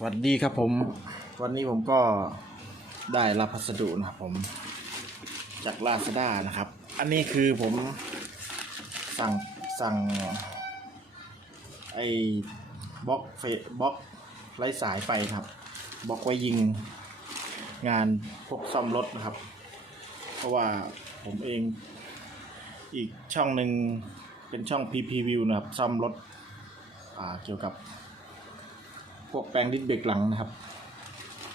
สวัสดีครับผม วันนี้ผมก็ได้รับพัสดุนะครับผม จากลาซาด้านะครับ อันนี้คือผมสั่งสั่งไอ้บล็อกเฟบล็อกไร้สายไปครับบล็อกไว้ยิงงานพวกซ่อมรถนะครับ เพราะว่าผมเองอีกช่องหนึ่งเป็นช่อง PP View นะครับซ่อมรถเกี่ยวกับ พวกแปลงดิสเบรกหลังนะครับ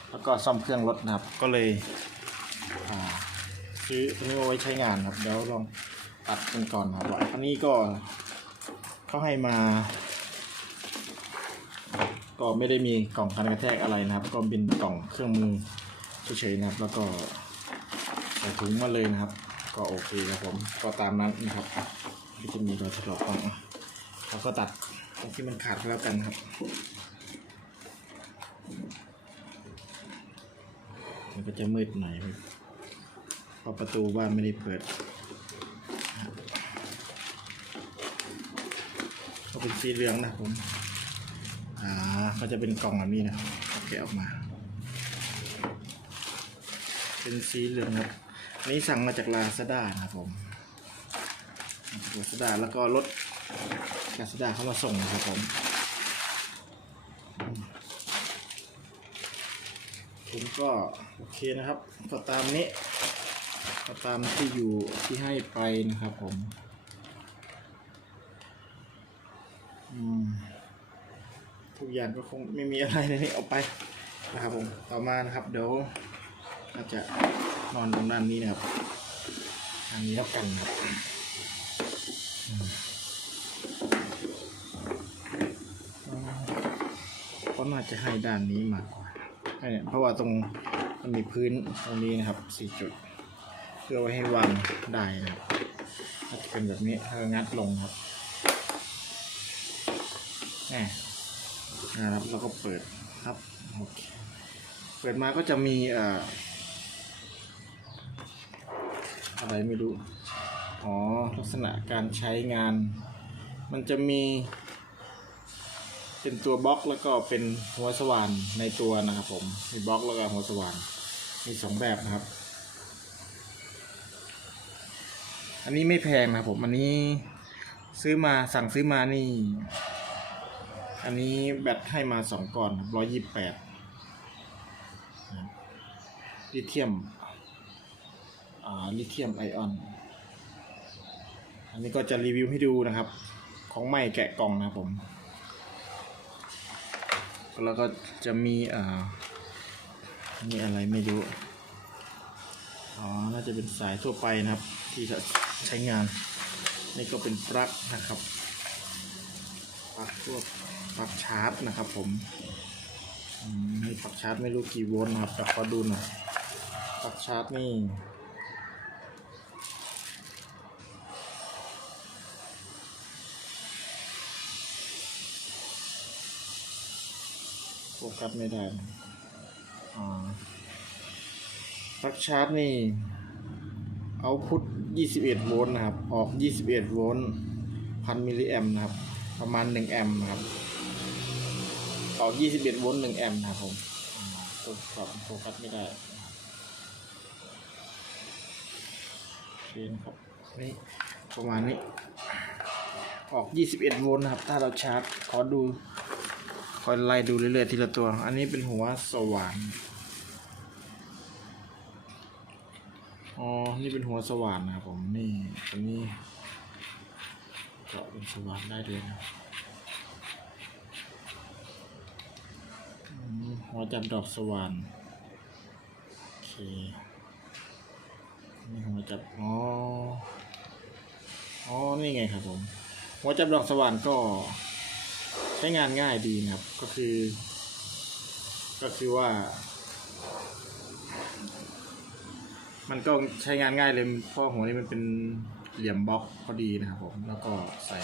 แล้วก็ซ่อมเครื่องรถนะครับ ก็เลยซื้อตัวนี้เอาไว้ใช้งานครับเดี๋ยวลองตัดกันก่อนนะครับว่าอันนี้ก็เขาให้มา ก็ไม่ได้มีกล่องกันกระแทกอะไรนะครับ ก็เป็นกล่องเครื่องมือเฉยๆนะครับ แล้วก็ใส่ถุงมาเลยนะครับ ก็โอเคครับผมก็ตามนั้นนะครับที่จะมีรอยถลอกบ้างเราก็ตัดตรงที่มันขาดแล้วกันครับ มันก็จะมืดหน่อยเพราะประตูบ้านไม่ได้เปิดก็เป็นสีเหลืองนะผม อ่าก็จะเป็นกล่องแบบนี้นะแกะออกมา เป็นสีเหลืองครับอันนี้สั่งมาจากลาซาด้านะครับผมลาซาด้าแล้วก็รถลาซาด้าเขามาส่งนะครับผม ผมก็โอเคนะครับ ก็ตามนี้ ก็ตามที่อยู่ที่ให้ไปนะครับผมอืมทุกอย่างก็คงไม่มีอะไรในนี้เอาไปนะครับผมต่อมานะครับเดี๋ยวอาจะนอนตรงด้านนี้นะครับอันนี้แล้วกันครับอืมก็น่าจะให้ด้านนี้มากกว่า เนี่ยเพราะว่าตรงมันมีพื้นตรงนี้นะครับสี่จุด เพื่อไว้ให้วางได้นะครับจะเป็นแบบนี้ถ้างัดลงครับแหมนะครับแล้วก็เปิดครับโอเคเปิดมาก็จะมีเอ่ออะไรไม่รู้ อ๋อ ลักษณะการใช้งาน มันจะมี เป็นตัวบล็อกแล้วก็เป็นหัวสว่านในตัวนะครับ ผมมีบล็อกแล้วก็หัวสว่านมีสองแบบนะครับ อันนี้ไม่แพงนะครับผมอันนี้ซื้อมาสั่งซื้อมานี่ อันนี้แบตให้มาสองก้อนร้อยยี่สิบแปดลิเธียมอ่าลิเธียมไอออน อันนี้ก็จะรีวิวให้ดูนะครับ ของใหม่แกะกล่องนะครับผม แล้วก็จะมีอ่ามีอะไรไม่รู้ อ๋อ น่าจะเป็นสายทั่วไปนะครับ ที่จะใช้งาน นี่ก็เป็นปลั๊กนะครับ ปลั๊กพวกปลั๊กชาร์จนะครับ ผมอืมปลั๊กชาร์จไม่รู้กี่โวลต์นะครับแต่ขอดูหน่อยปลั๊กชาร์จนี่ ฟกัสไม่ได้ปลั๊กชาร์จนี่เอาพุท21 โวลต์นะครับ ออก 21 โวลต์พันมิลลิแอมนะครับ ประมาณ 1 แอมป์นะครับ ออก 21 โวลต์1แอมป์นะครับผมตัวปรับโฟกัสไม่ได้เคนครับนี่ประมาณนี้ ออก 21 โวลต์นะครับ ถ้าเราชาร์จ ขอดู คอยไล่ดูเรื่อยๆทีละตัว อันนี้เป็นหัวสว่านอ๋อ นี่เป็นหัวสว่านนะครับผมนี่อันนี้เจาะเป็นสว่านได้เลยนะอืมหัวจับดอกสว่านโอเคนี่หัวจับอ๋ออ๋อนี่ไงครับผมหัวจับดอกสว่านก็ ช้งานง่ายดีนะครับ ก็คือ ก็คือว่า มันก็ใช้งานง่ายเลยเพราะหัวนี้มันเป็นเหลี่ยมบล็อกพอดีนะครับผม แล้วก็ใส่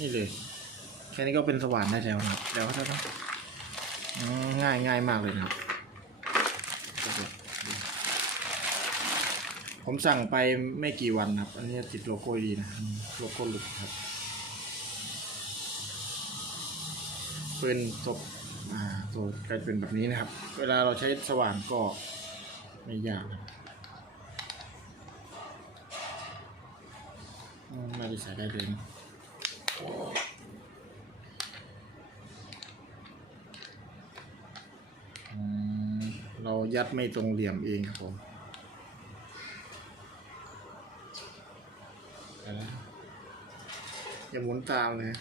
นี่เลย แค่นี้ก็เป็นสว่านได้แล้วนะครับเดี๋ยวเท่านั้นง่ายง่ายมากเลยนะครับ ผมสั่งไปไม่กี่วันครับ อันนี้ติดโลโก้ดีนะ โลโก้หลุดครับปืนตกอ่าตัวกลายเป็นแบบนี้นะครับ เวลาเราใช้สว่านก็ไม่ยากมาจะใส่ได้เลยนะเรายัดไม่ตรงเหลี่ยมเองครับผม ไปแล้ว อย่าหมุนตามเลย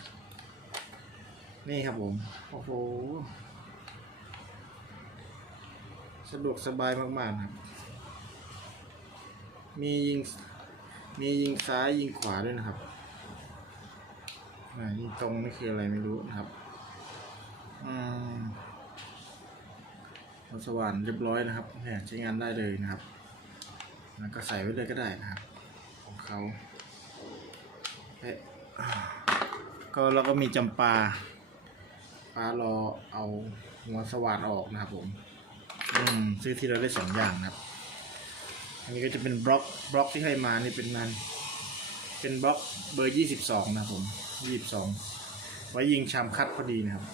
นี่ครับผม โอ้โห สะดวกสบายมาก ๆ ครับ มียิง มียิงซ้ายยิงขวาด้วยนะครับอ่ตรงนี่คืออะไรไม่รู้นะครับ อืมสว่านเรียบร้อยนะครับเนี่ยใช้งานได้เลยนะครับ แล้วก็ใส่ไว้เลยก็ได้นะครับ ของเขาเอ๊ะ ก็เราก็มีจำปาปลารอเอาหัวสว่านออกนะครับผม อืมซื้อที่เราได้สองอย่างนะครับ อันนี้ก็จะเป็นบล็อกบล็อกที่ให้มานี่เป็นนันเป็นบล็อกเบอร์ยี่สิบสองนะครับผมยี่สิบสองไว้ยิงชามคัดพอดีนะครับ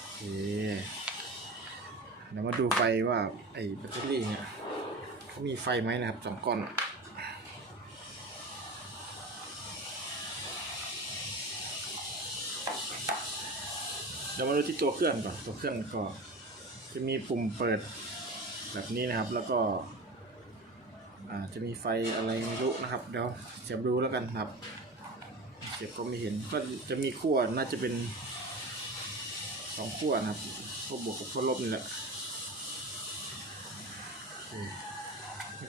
โอเคเดี๋ยวมาดูไฟว่าไอ้แบตเตอรี่เนี่ยเขามีไฟไหมนะครับสองก้อน เดี๋ยวมาดูที่ตัวเครื่องก่อนตัวเครื่องก็จะมีปุ่มเปิดแบบนี้นะครับ แล้วก็อาจะมีไฟอะไรไม่รู้นะครับ เดี๋ยวเสียบดูแล้วกันครับ เสียบก็ไม่เห็น ก็จะมีขั้วน่าจะเป็นสองขั้วนะครับขั้วบวกกับขั้วลบนี่แหละ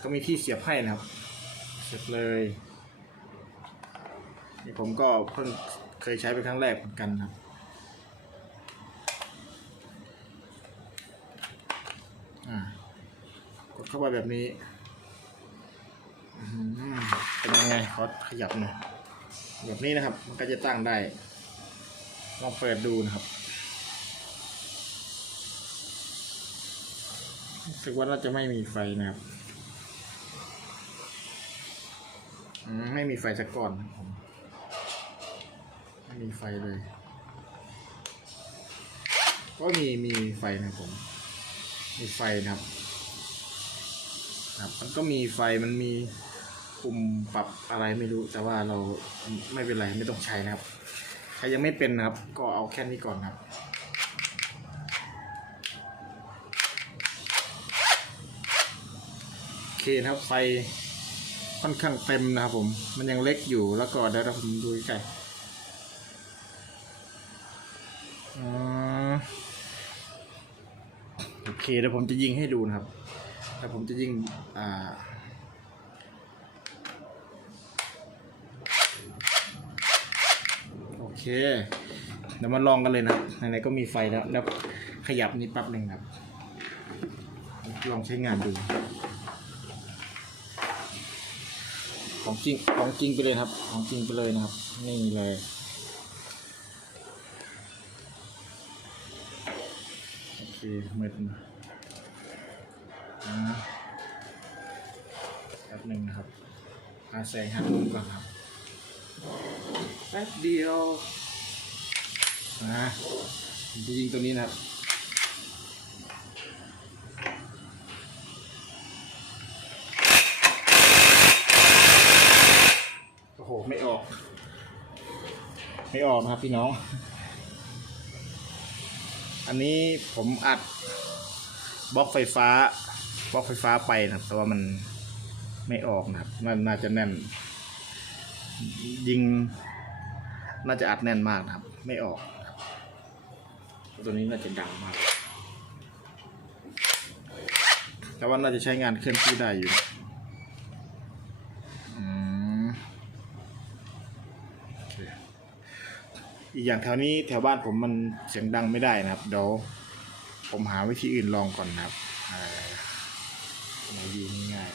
ก็มีที่เสียบให้นะครับ เสียบเลยนี่ผมก็เพิ่งเคยใช้เป็นครั้งแรกเหมือนกันครับ อ่า กดเข้าไปแบบนี้อือเป็นยังไงขอขยับหน่อยแบบนี้นะครับ มันก็จะตั้งได้ลองเปิดดูนะครับรู้สึกว่าน่าจะไม่มีไฟนะครับอืมไม่มีไฟสักก่อนครับผมไม่มีไฟเลย ก็มีมีไฟนะผม มีไฟนะครับครับ มันก็มีไฟมันมีปุ่มปรับอะไรไม่รู้ แต่ว่าเราไม่เป็นไรไม่ต้องใช้นะครับ ใครยังไม่เป็นนะครับ ก็เอาแค่นี้ก่อนครับโอเคนะครับไฟค่อนข้างเต็มนะครับผม มันยังเล็กอยู่แล้วก็เดี๋ยวเราผมดูใกล้อือ เคเดี๋ยวผมจะยิงให้ดูนะครับแต่ผมจะยิงอ่าโอเค เดี๋ยวมาลองกันเลยนะไหนๆก็มีไฟแล้ว แล้วขยับนิดแป๊บหนึ่งครับ ลองใช้งานดู ของจริงของจริงไปเลยครับ ของจริงไปเลยนะครับ นี่เลยโอเคมืดน แป๊บหนึ่งนะครับหาแสงหามุมก่อนครับแป๊บเดียวอ่าผมจะยิงตัวนี้นะครับโอ้โหไม่ออก ไม่ออกนะครับพี่น้อง อันนี้ผมอัดบล็อกไฟฟ้าบ ล็อกไฟฟ้าไปนะครับ แต่ว่ามันไม่ออกนะครับน่าน่าจะแน่น ยิง น่าจะอัดแน่นมากนะครับ ไม่ออกนะครับตัวนี้น่าจะดังมาก แต่ว่าน่าจะใช้งานเคลื่อนที่ได้อยู่อืมโอเคอีกอย่างแถวนี้แถวบ้านผมมันเสียงดังไม่ได้นะครับ เดี๋ยวผมหาวิธีอื่นลองก่อนนะครับ วิวง่าย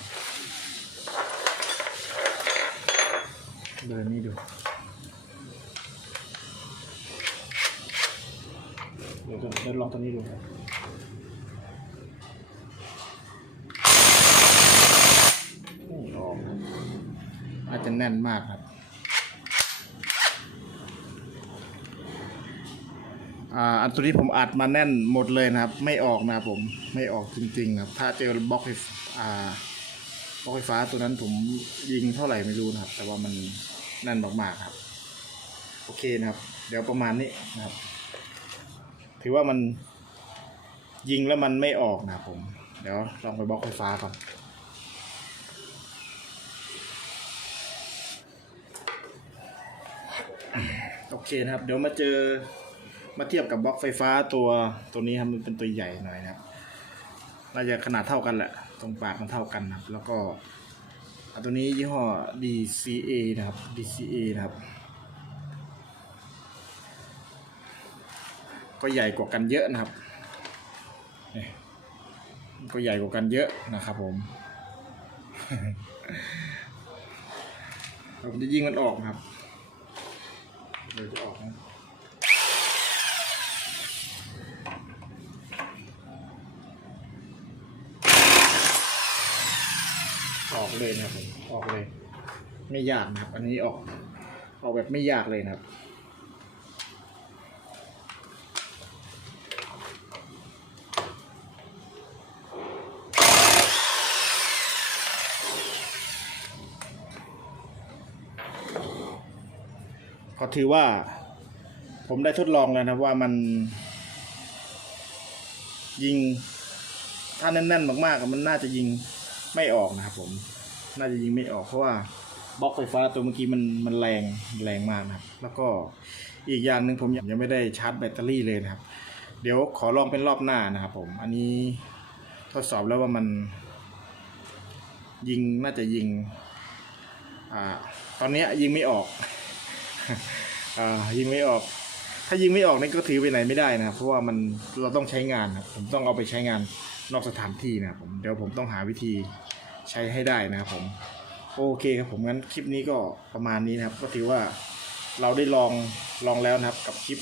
เดินนี่ดูเดี๋ยวเดี๋ยวลองตัวนี้ดูอาจจะแน่นมากครับ อ่าอันตัวนี้ผมอัดมาแน่นหมดเลยนะครับ ไม่ออกนะครับผมไม่ออกจริงๆนะครับถ้าเจอบล็อกไฟอ่าบล็อกไฟฟ้าตัวนั้นผมยิงเท่าไหร่ไม่รู้นะครับ แต่ว่ามันแน่นมากๆครับ โอเคนะครับ เดี๋ยวประมาณนี้นะครับ ถือว่ามันยิงแล้วมันไม่ออกนะครับผม เดี๋ยวลองไปบล็อกไฟฟ้าก่อนโอเคนะครับ เดี๋ยวมาเจอ มาเทียบกับบล็อกไฟฟ้าตัวตัวนี้ครับมันเป็นตัวใหญ่หน่อยนะครับน่าจะขนาดเท่ากันแหละ ตรงปากมันเท่ากันนะครับ แล้วก็ตัวนี้ยี่ห้อ DCA นะครับ DCA นะครับ ก็ใหญ่กว่ากันเยอะนะครับก็ใหญ่กว่ากันเยอะนะครับผมผมจะยิงมันออกนะครับเดี๋ยจะออกนะออก เลยนะครับผมออกเลย ไม่ยากนะครับ อันนี้ออก ออกแบบไม่ยากเลยนะครับก็ถือว่าผมได้ทดลองแล้วนะว่ามัน ยิง ถ้าแน่นๆมากๆ มันน่าจะยิงไม่ออกนะครับผม น่าจะยิงไม่ออกเพราะว่าบล็อกไฟฟ้าตัวเมื่อกี้มันมันแรงแรงมากนะครับ แล้วก็อีกอย่างหนึ่งผมยังไม่ได้ชาร์จแบตเตอรี่เลยนะครับ เดี๋ยวขอลองเป็นรอบหน้านะครับผมอันนี้ทดสอบแล้วว่ามัน ยิงน่าจะยิงอ่าตอนนี้ยิงไม่ออกอ่ายิงไม่ออก ถ้ายิงไม่ออกนี่ก็ถือไปไหนไม่ได้นะครับ เพราะว่ามันเราต้องใช้งานครับผมต้องเอาไปใช้งานนอกสถานที่นะครับผมเดี๋ยวผมต้องหาวิธี ใช้ให้ได้นะครับผม โอเคครับผมงั้นคลิปนี้ก็ประมาณนี้นะครับ ก็ถือว่าเราได้ลองลองแล้วนะครับกับคลิป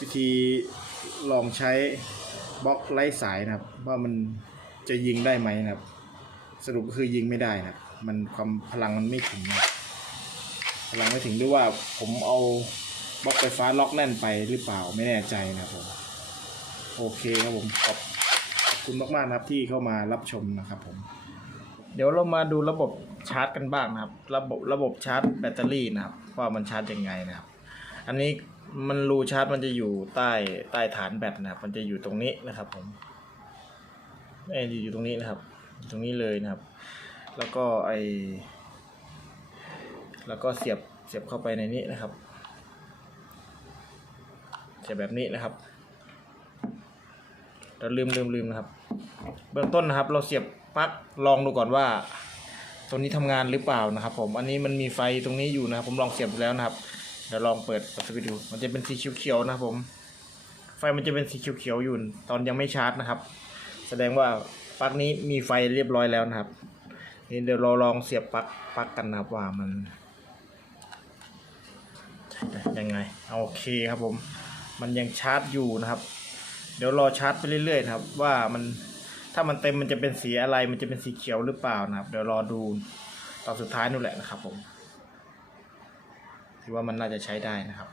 วิธีลองใช้บล็อกไร้สายนะครับ ว่ามันจะยิงได้ไหมนะครับ สรุปก็คือยิงไม่ได้นะครับ มันความพลังมันไม่ถึงนะพลังไม่ถึงด้วยว่าผมเอาบล็อกไฟฟ้าล็อกแน่นไปหรือเปล่าไม่แน่ใจนะครับผมโอเคครับผมขอบ คุณมากๆนะครับที่เข้ามารับชมนะครับผม เดี๋ยวเรามาดูระบบชาร์จกันบ้างนะครับ ระบบระบบชาร์จแบตเตอรี่นะครับว่ามันชาร์จยังไงนะครับ อันนี้มันรูชาร์จมันจะอยู่ใต้ใต้ฐานแบตนะครับ มันจะอยู่ตรงนี้นะครับผมเอ้อยู่ตรงนี้นะครับอยู่ตรงนี้เลยนะครับ แล้วก็ไอแล้วก็เสียบเสียบเข้าไปในนี้นะครับ เสียบแบบนี้นะครับ เราลืมลืมลืมนะครับ เบื้องต้นนะครับ เราเสียบปลั๊กลองดูก่อนว่า ตัวนี้ทำงานหรือเปล่านะครับ ผมอันนี้มันมีไฟตรงนี้อยู่นะครับ ผมลองเสียบแล้วนะครับเดี๋ยวลองเปิดเปิดสวิตช์ดู มันจะเป็นสีเขียวๆนะครับผม ไฟมันจะเป็นสีเขียวๆอยู่ตอนยังไม่ชาร์จนะครับ แสดงว่าปลั๊กนี้มีไฟเรียบร้อยแล้วนะครับนี่เดี๋ยวเราลองเสียบปลั๊กปลั๊กกันนะครับว่ามันยังไงโอเคครับผม มันยังชาร์จอยู่นะครับ เดี๋ยวรอชาร์จไปเรื่อยๆนะครับ ว่ามันถ้ามันเต็มมันจะเป็นสีอะไร มันจะเป็นสีเขียวหรือเปล่านะครับ เดี๋ยวรอดูตอนสุดท้ายนู่นแหละนะครับผมคิดว่ามันน่าจะใช้ได้นะครับ